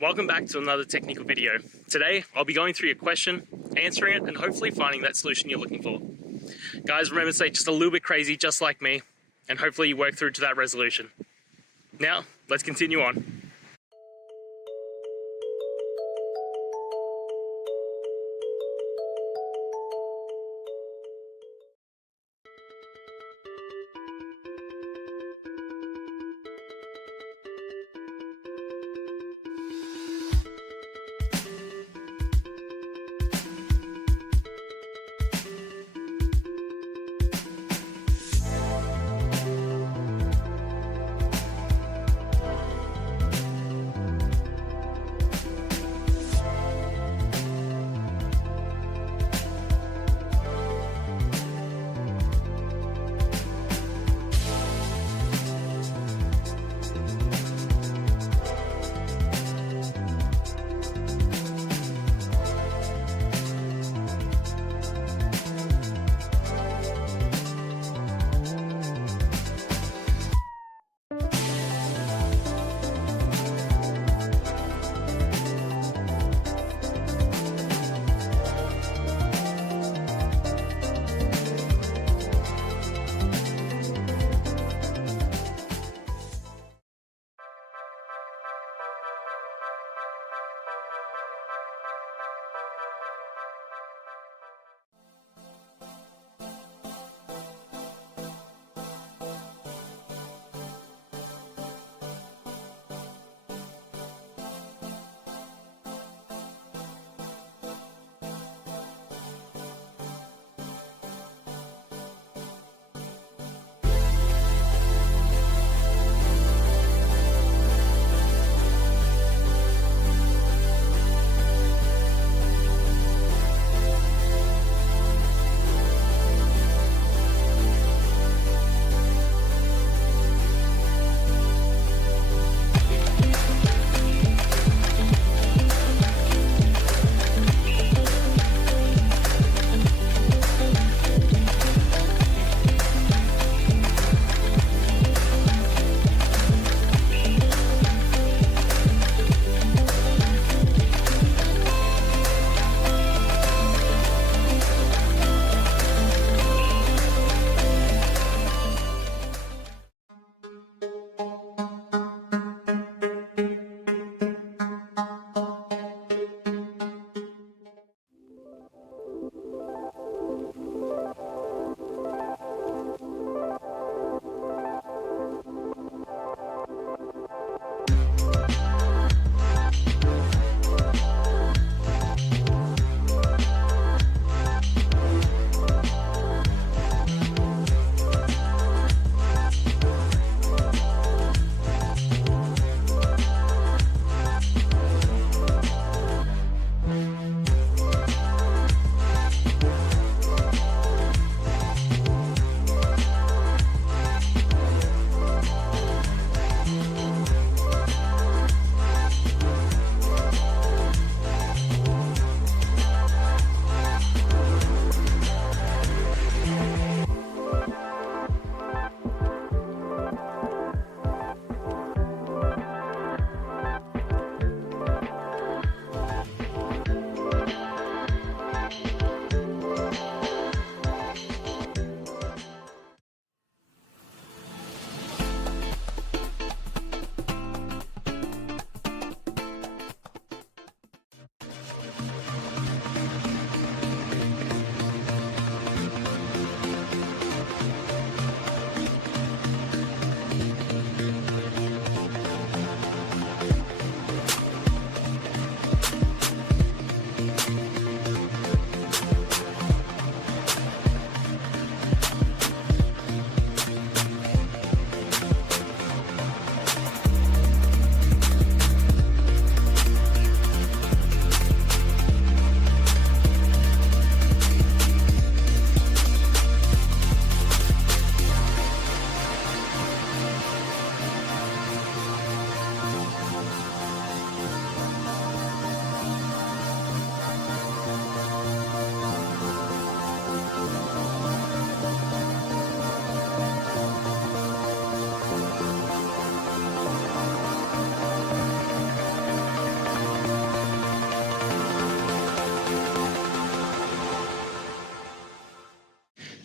Welcome back to another technical video. Today, I'll be going through your question, answering it, and hopefully finding that solution you're looking for. Guys, remember to stay just a little bit crazy, just like me, and hopefully you work through to that resolution. Now, let's continue on.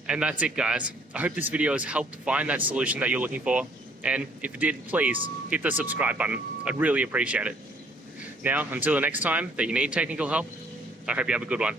And that's it, guys. I hope this video has helped find that solution that you're looking for. And if it did, please hit the subscribe button. I'd really appreciate it. Now, until the next time that you need technical help, I hope you have a good one.